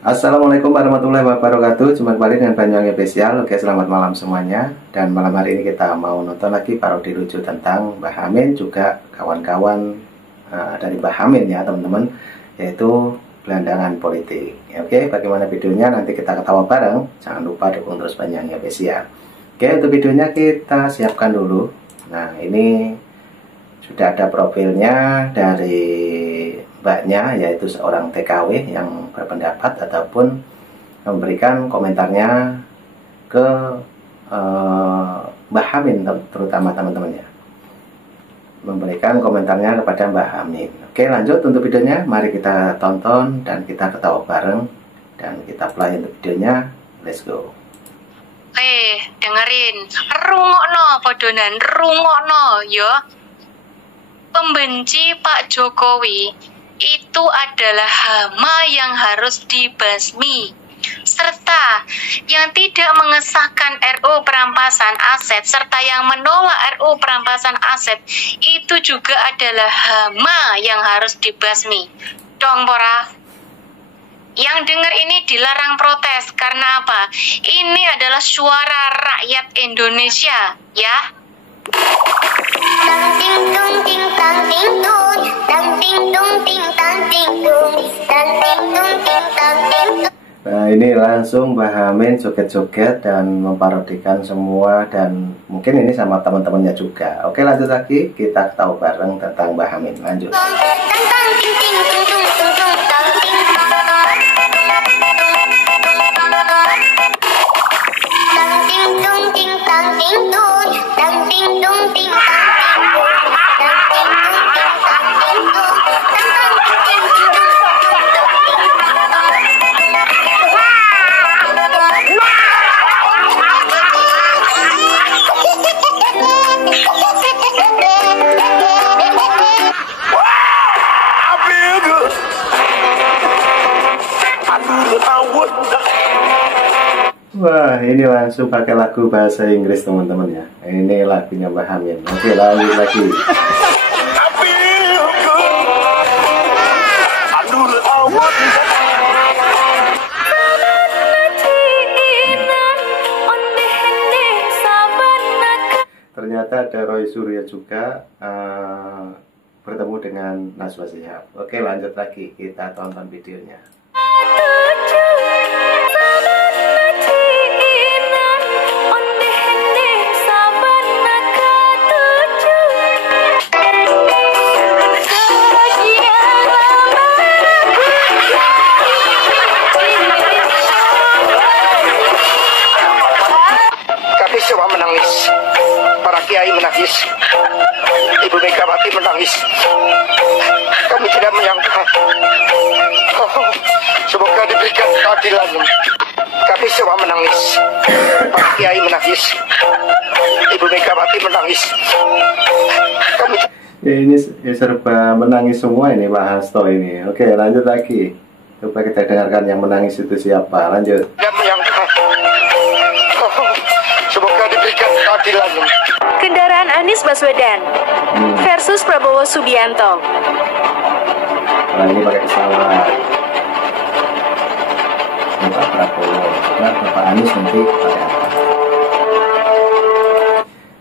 Assalamualaikum warahmatullahi wabarakatuh. Jumpa kembali dengan Banyuwangi Official. Oke, selamat malam semuanya. Dan malam hari ini kita mau nonton lagi parodi lucu tentang Mbah Amin, juga kawan-kawan dari Mbah Amin ya teman-teman, yaitu gelandangan politik. Oke, bagaimana videonya nanti kita ketawa bareng. Jangan lupa dukung terus Banyuwangi Official. Oke, untuk videonya kita siapkan dulu. Nah, ini sudah ada profilnya dari mbaknya, yaitu seorang TKW yang berpendapat ataupun memberikan komentarnya ke Mbah Amin, terutama teman-temannya, memberikan komentarnya kepada Mbah Amin. Oke, lanjut untuk videonya, mari kita tonton dan kita ketawa bareng dan kita play untuk videonya. Let's go. Dengerin, rungokno podonan, rungokno yo. Pembenci Pak Jokowi itu adalah hama yang harus dibasmi, serta yang tidak mengesahkan RUU perampasan aset serta yang menolak RUU perampasan aset itu juga adalah hama yang harus dibasmi. Dong pora. Yang dengar ini dilarang protes karena apa? Ini adalah suara rakyat Indonesia, ya. Nah, ini langsung Mbah Amin joget-joget dan memparodikan semua, dan mungkin ini sama teman-temannya juga. Oke, lanjut lagi, kita tahu bareng tentang Mbah Amin. Lanjut. Wah, ini langsung pakai lagu bahasa Inggris teman-teman ya. Ini lagunya Mbah Amin. Oke, lanjut lagi. Ternyata ada Roy Suryo juga bertemu dengan Najwa Shihab. Oke, lanjut lagi, kita tonton videonya. Semua menangis, para kiai menangis, Ibu Megawati menangis. Kami tidak menyangka. Semoga diberikan keadilan. Kami semua menangis, para kiai menangis, Ibu Megawati menangis. Kami... Ini serba menangis semua ini Pak Hasto ini. Oke, lanjut lagi. Coba kita dengarkan yang menangis itu siapa. Lanjut. Tidak menyangka. Semoga diberikan keadilan. Kendaraan Anies Baswedan versus Prabowo Subianto. Nah, ini pakai pesawat. Ini Pak Prabowo. Nah, Bapak Anies nanti pakai apa?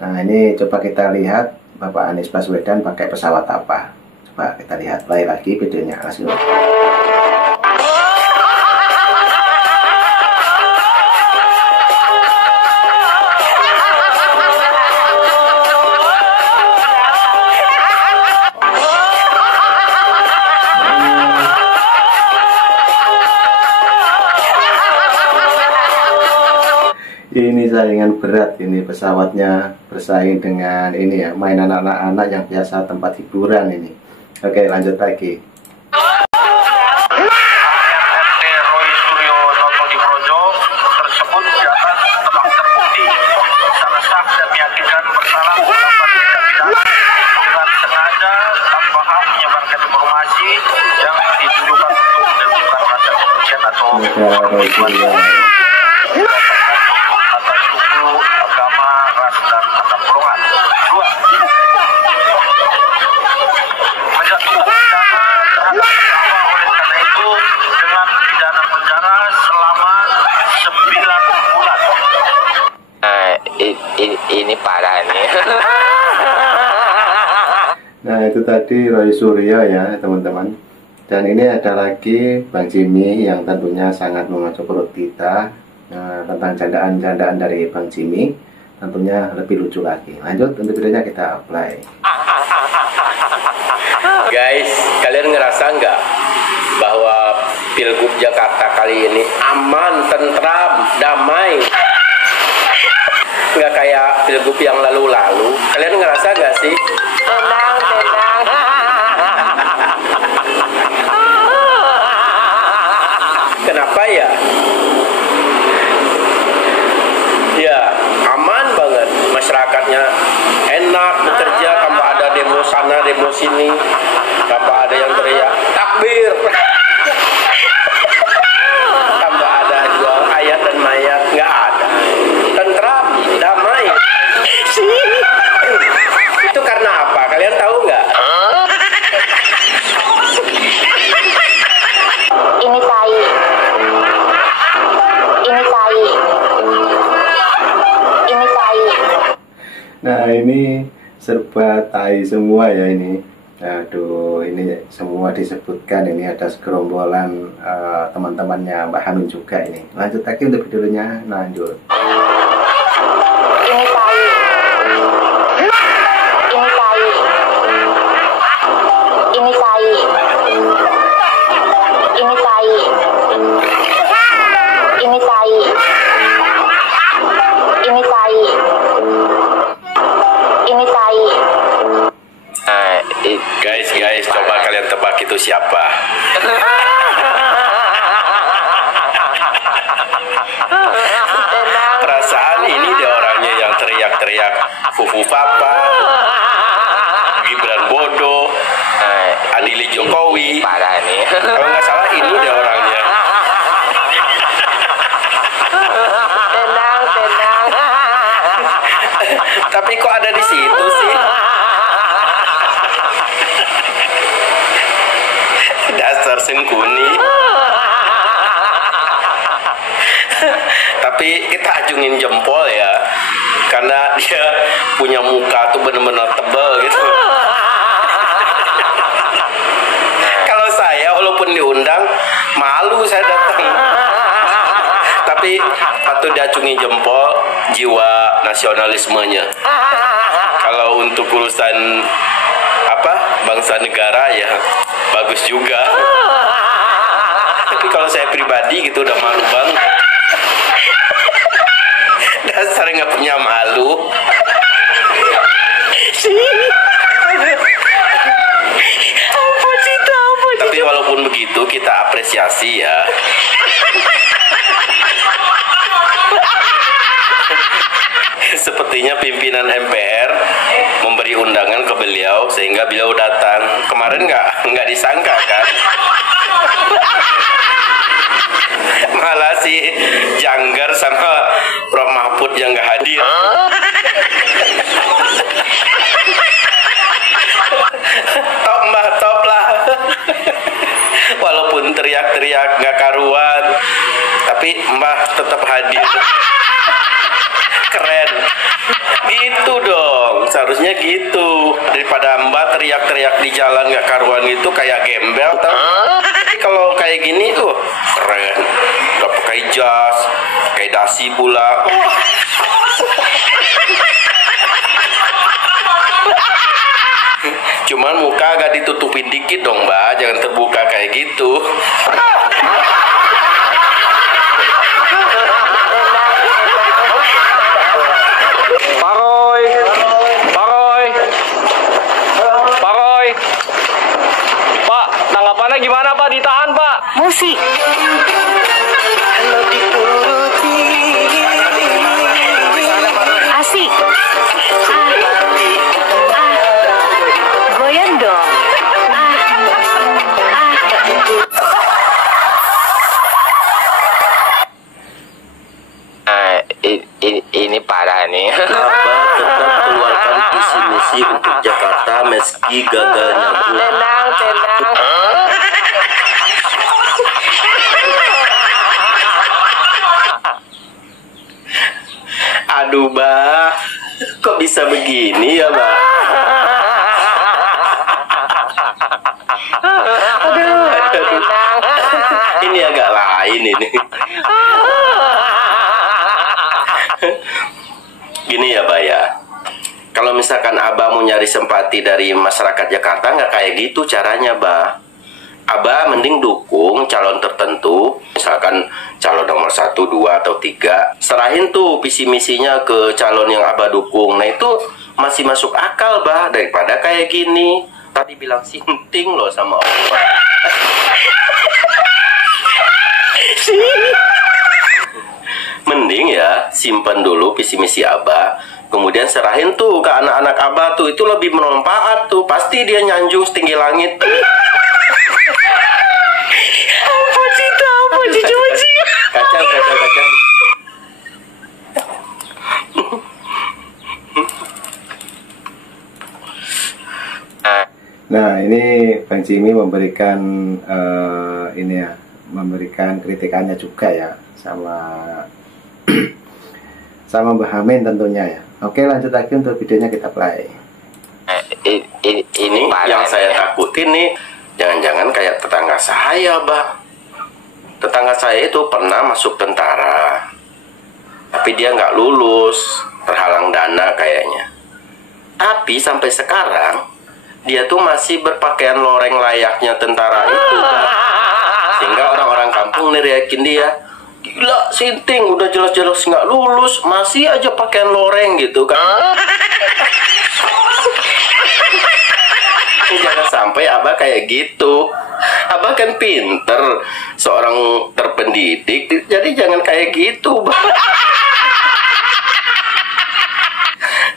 Nah, ini coba kita lihat Bapak Anies Baswedan pakai pesawat apa. Coba kita lihat, play lagi videonya langsung. Ini saingan berat, ini pesawatnya bersaing dengan ini ya, mainan anak-anak yang biasa tempat hiburan ini. Oke, lanjut lagi. Roy Suryo tersebut telah terbukti secara sah dan meyakinkan bersalah dengan sengaja tanpa hak menyebarkan informasi yang ditujukan untuk menimbulkan rasa kebencian atau Roy Suryo. dengan pidana penjara Ini parah nih. Nah itu tadi Roy Suryo ya teman-teman. Dan ini ada lagi Bang Jimmy yang tentunya sangat memacu perut kita. Tentang candaan-candaan dari Bang Jimmy tentunya lebih lucu lagi. Lanjut untuk videonya kita play. Guys, kalian ngerasa nggak bahwa Pilgub Jakarta kali ini aman, tentram, damai? Nggak kayak Pilgub yang lalu-lalu. Kalian ngerasa nggak sih? Tenang. Kenapa ya? Ya, aman banget. Masyarakatnya enak bekerja tanpa ada demo sana, demo sini. Tanpa ada yang teriak takbir. Tanpa ada jual ayat dan mayat. Nggak ada. Tentram, damai. Itu karena apa? Kalian tahu nggak? Ini tai. Ini tai. Ini tai. Nah ini serba tai semua ya ini. Aduh ini semua disebutkan. Ini ada segerombolan teman-temannya Mbak Hanun juga ini. Lanjut lagi untuk videonya. Lanjut. Ini tai. Ini tai. Ini tai. Ini tai. Ini tai. Ini tai. Ini tai. Guys, coba kalian tebak itu siapa? Perasaan ini dia orangnya yang teriak-teriak fufu papa, Gibran bodoh, Adili Jokowi. Parah nih. Kalau nggak salah ini dia orangnya. Tenang. Tapi kok ada di situ sih? Dasar sengkuni. Tapi kita acungin jempol ya, karena dia punya muka tuh bener-bener tebel gitu. Kalau saya walaupun diundang, malu saya datang. Tapi patut diacungi jempol jiwa nasionalismenya. Kalau untuk urusan bangsa negara ya bagus juga. Tapi kalau saya pribadi gitu udah malu banget. Dasar nggak punya malu. Tapi walaupun begitu kita apresiasi ya. Sepertinya pimpinan MPR memberi undangan ke beliau sehingga beliau datang. Kemarin nggak disangka kan? Malah si Janggar sama Prof Mahfud yang nggak hadir. Top mbah, top lah. Walaupun teriak-teriak nggak karuan, tapi mbah tetap hadir. Keren. Gitu dong, seharusnya gitu. Daripada mbak teriak-teriak di jalan nggak karuan itu kayak gembel. Tapi kalau kayak gini tuh keren. Udah pakai jas, pakai dasi pula. Cuman muka agak ditutupin dikit dong mbak, jangan terbuka kayak gitu. Pak, tanggapannya gimana Pak? Ditahan Pak? Musik. Asik. Goyang dong. Ini parah nih. Abah tetap keluarkan visi misi untuk Jakarta meski gagalnya Tenang. Aduh bah, kok bisa begini ya, Mbak? Aduh. Ini agak lain ini. Gini ya, Mbak ya. Kalau misalkan Abah mau nyari simpati dari masyarakat Jakarta, nggak kayak gitu caranya, Mbak. Abah mending dukung calon tertentu, misalkan calon nomor 1, 2, atau 3. Serahin tuh visi misinya ke calon yang Abah dukung. Nah itu masih masuk akal, Bah, daripada kayak gini. Tadi bilang sinting loh sama Allah. Mending ya simpan dulu visi misi Abah, kemudian serahin tuh ke anak-anak Abah tuh, itu lebih bermanfaat tuh. Pasti dia nyanjung setinggi langit. Apa Cita? Apa Cici? Kacang. Nah, ini Bang Jimmy memberikan memberikan kritikannya juga ya sama sama Mbah Amin tentunya ya. Oke, lanjut lagi untuk videonya kita play. Ini Yang saya takutin nih, jangan-jangan kayak tetangga saya, Bah. Tetangga saya itu pernah masuk tentara, tapi dia nggak lulus, terhalang dana kayaknya. Tapi sampai sekarang dia tuh masih berpakaian loreng layaknya tentara itu, Bah. Sehingga orang-orang kampung neriakin dia, gila sinting, udah jelas-jelas nggak lulus, masih aja pakaian loreng gitu kan. Jangan sampai Abah kayak gitu. Abah kan pinter, seorang terpendidik, jadi jangan kayak gitu, Bah.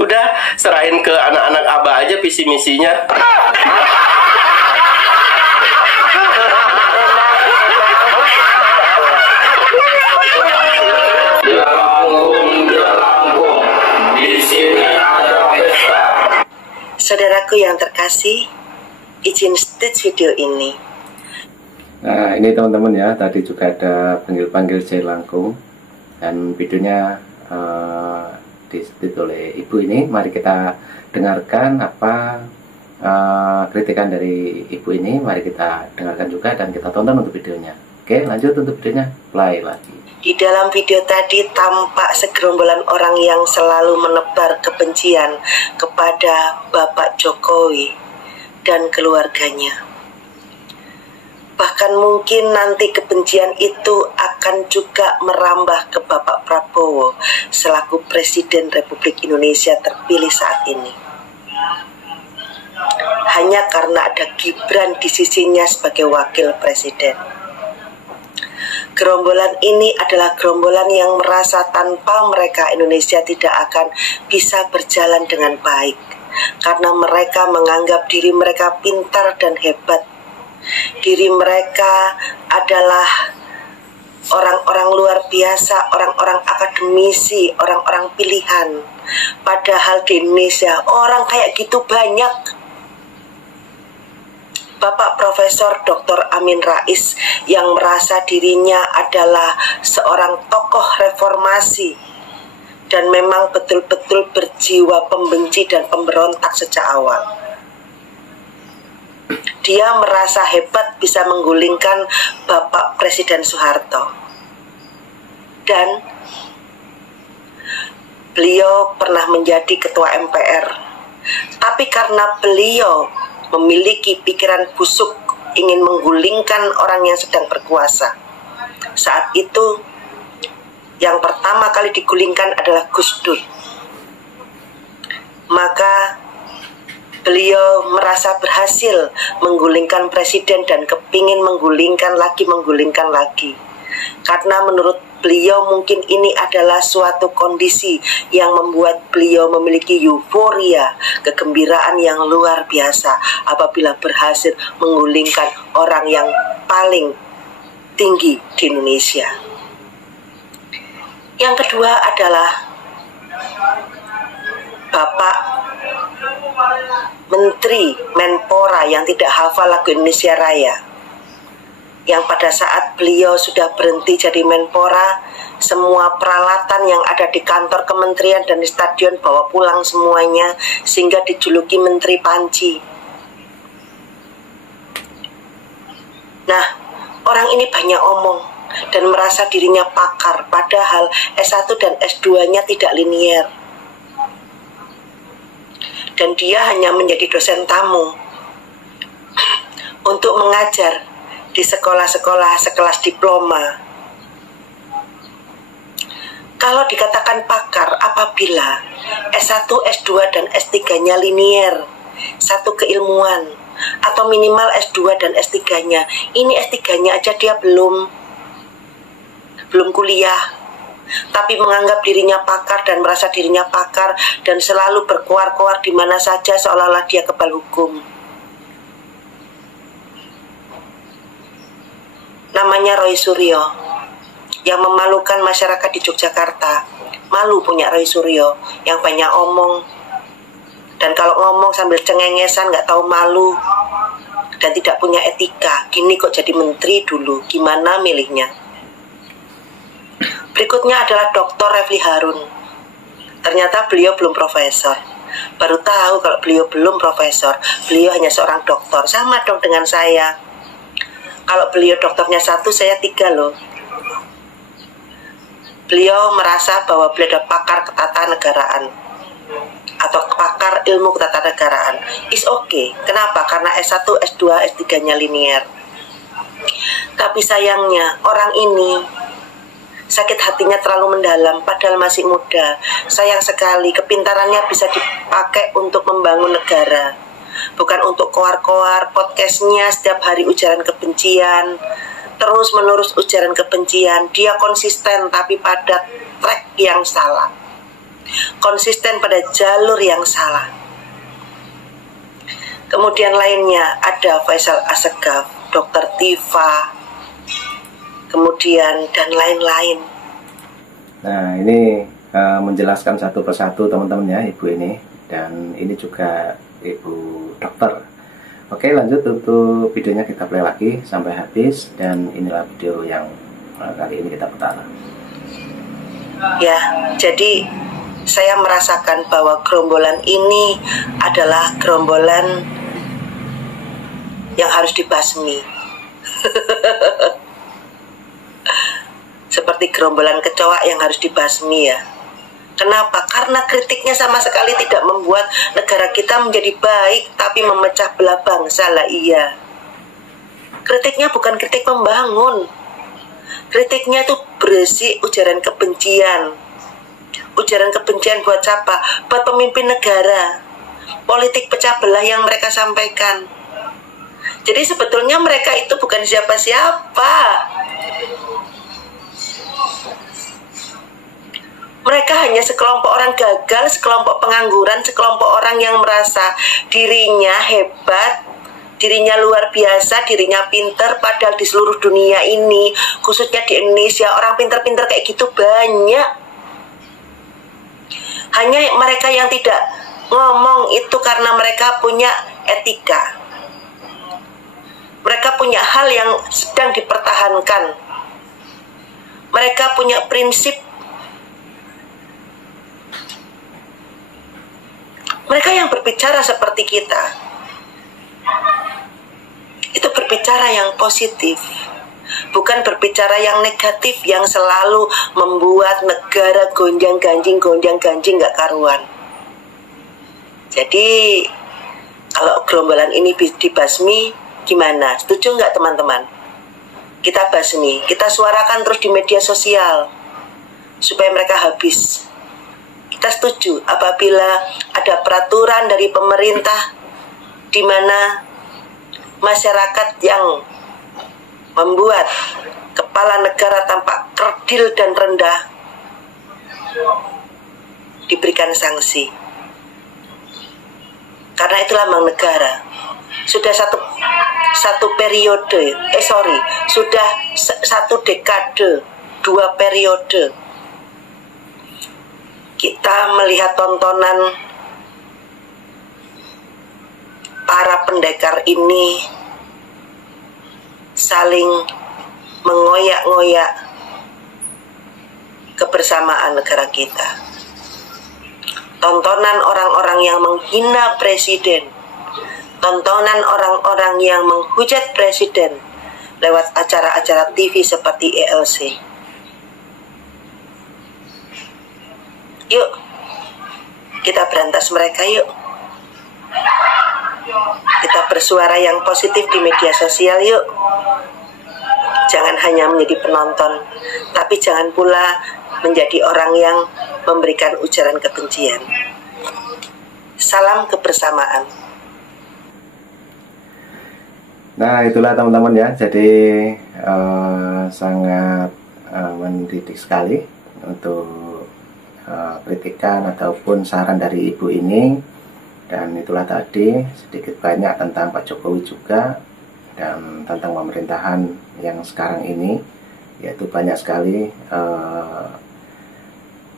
Udah serahin ke anak-anak Abah aja visi misinya. Saudaraku yang terkasih, izin stage video ini. Nah, ini teman-teman ya, tadi juga ada panggil-panggil Jai Langkung, dan videonya disedit oleh ibu ini. Mari kita dengarkan apa kritikan dari ibu ini. Mari kita dengarkan juga dan kita tonton untuk videonya. Oke, lanjut untuk videonya, play lagi. Di dalam video tadi tampak segerombolan orang yang selalu menebar kebencian kepada Bapak Jokowi dan keluarganya. Bahkan mungkin nanti kebencian itu akan juga merambah ke Bapak Prabowo selaku Presiden Republik Indonesia terpilih saat ini. Hanya karena ada Gibran di sisinya sebagai wakil presiden. Gerombolan ini adalah gerombolan yang merasa tanpa mereka Indonesia tidak akan bisa berjalan dengan baik, karena mereka menganggap diri mereka pintar dan hebat. Diri mereka adalah orang-orang luar biasa, orang-orang akademisi, orang-orang pilihan. Padahal di Indonesia orang kayak gitu banyak. Bapak Profesor Dr. Amin Rais yang merasa dirinya adalah seorang tokoh reformasi dan memang betul-betul berjiwa pembenci dan pemberontak sejak awal. Dia merasa hebat bisa menggulingkan Bapak Presiden Soeharto. Dan beliau pernah menjadi ketua MPR. Tapi karena beliau memiliki pikiran busuk ingin menggulingkan orang yang sedang berkuasa, saat itu yang pertama kali digulingkan adalah Gus Dur. Maka beliau merasa berhasil menggulingkan presiden dan kepingin menggulingkan lagi. Karena menurut beliau mungkin ini adalah suatu kondisi yang membuat beliau memiliki euforia, kegembiraan yang luar biasa apabila berhasil menggulingkan orang yang paling tinggi di Indonesia. Yang kedua adalah Bapak Menteri Menpora yang tidak hafal lagu Indonesia Raya, yang pada saat beliau sudah berhenti jadi Menpora, semua peralatan yang ada di kantor kementerian dan di stadion bawa pulang semuanya, sehingga dijuluki Menteri Panci. Nah, orang ini banyak omong dan merasa dirinya pakar, padahal S1 dan S2-nya tidak linier. Dan dia hanya menjadi dosen tamu untuk mengajar di sekolah-sekolah sekelas diploma. Kalau dikatakan pakar apabila S1, S2, dan S3-nya linier, satu keilmuan, atau minimal S2 dan S3-nya. Ini S3-nya aja dia belum kuliah, tapi menganggap dirinya pakar dan merasa dirinya pakar dan selalu berkoar-koar di mana saja seolah-olah dia kebal hukum. Namanya Roy Suryo, yang memalukan masyarakat di Yogyakarta. Malu punya Roy Suryo yang banyak omong, dan kalau ngomong sambil cengengesan, nggak tahu malu dan tidak punya etika. Gini kok jadi menteri dulu, gimana milihnya? Berikutnya adalah Dr. Refli Harun. Ternyata beliau belum profesor. Baru tahu kalau beliau belum profesor, beliau hanya seorang doktor. Sama dong dengan saya. Kalau beliau doktornya 1, saya 3 loh. Beliau merasa bahwa beliau adalah pakar ketatanegaraan atau pakar ilmu ketatanegaraan. Is okay. Kenapa? Karena S1, S2, S3-nya linier. Tapi sayangnya orang ini sakit hatinya terlalu mendalam, padahal masih muda. Sayang sekali, kepintarannya bisa dipakai untuk membangun negara, bukan untuk koar-koar. Podcastnya setiap hari ujaran kebencian, terus menerus ujaran kebencian. Dia konsisten tapi pada track yang salah, konsisten pada jalur yang salah. Kemudian lainnya ada Faisal Assegaf, Dr. Tifa, kemudian dan lain-lain. Nah, ini menjelaskan satu persatu teman-teman ya, ibu ini, dan ini juga ibu dokter. Oke, lanjut untuk videonya, kita play lagi sampai habis, dan inilah video yang kali ini kita putar. Ya, jadi saya merasakan bahwa gerombolan ini adalah gerombolan yang harus dibasmi. Seperti gerombolan kecoa yang harus dibasmi ya. Kenapa? Karena kritiknya sama sekali tidak membuat negara kita menjadi baik, tapi memecah belah bangsa lah iya. Kritiknya bukan kritik membangun. Kritiknya itu berisi ujaran kebencian. Ujaran kebencian buat siapa? Buat pemimpin negara. Politik pecah belah yang mereka sampaikan. Jadi sebetulnya mereka itu bukan siapa-siapa. Mereka hanya sekelompok orang gagal, sekelompok pengangguran, sekelompok orang yang merasa dirinya hebat, dirinya luar biasa, dirinya pinter. Padahal di seluruh dunia ini, khususnya di Indonesia, orang pinter-pinter kayak gitu banyak. Hanya mereka yang tidak ngomong itu karena mereka punya etika. Mereka punya hal yang sedang dipertahankan. Mereka punya prinsip. Mereka yang berbicara seperti kita, itu berbicara yang positif, bukan berbicara yang negatif yang selalu membuat negara gonjang-ganjing gak karuan. Jadi kalau gerombolan ini dibasmi, gimana? Setuju nggak teman-teman? Kita basmi, kita suarakan terus di media sosial supaya mereka habis. Kita setuju apabila ada peraturan dari pemerintah di mana masyarakat yang membuat kepala negara tampak kerdil dan rendah diberikan sanksi. Karena itu lambang negara. Sudah satu periode, sudah satu dekade, 2 periode kita melihat tontonan para pendekar ini saling mengoyak-ngoyak kebersamaan negara kita. Tontonan orang-orang yang menghina presiden, tontonan orang-orang yang menghujat presiden lewat acara-acara TV seperti ELC. Yuk, kita berantas mereka yuk. Kita bersuara yang positif di media sosial yuk. Jangan hanya menjadi penonton, tapi jangan pula menjadi orang yang memberikan ujaran kebencian. Salam kebersamaan. Nah, itulah teman-teman ya. Jadi sangat mendidik sekali untuk kritikan ataupun saran dari ibu ini. Dan itulah tadi sedikit banyak tentang Pak Jokowi juga dan tentang pemerintahan yang sekarang ini, yaitu banyak sekali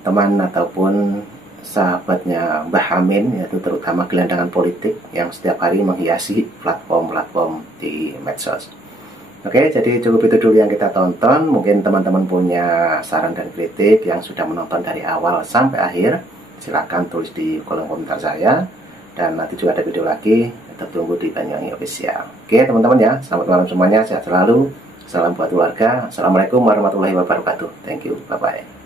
teman ataupun sahabatnya Mbah Amin, yaitu terutama gelandangan politik yang setiap hari menghiasi platform-platform di medsos. Oke, jadi cukup itu dulu yang kita tonton. Mungkin teman-teman punya saran dan kritik yang sudah menonton dari awal sampai akhir, silahkan tulis di kolom komentar saya. Dan nanti juga ada video lagi, tetap tunggu di Banyuwangi Official. Oke teman-teman ya, selamat malam semuanya, sehat selalu. Salam buat keluarga. Assalamualaikum warahmatullahi wabarakatuh. Thank you, bye-bye.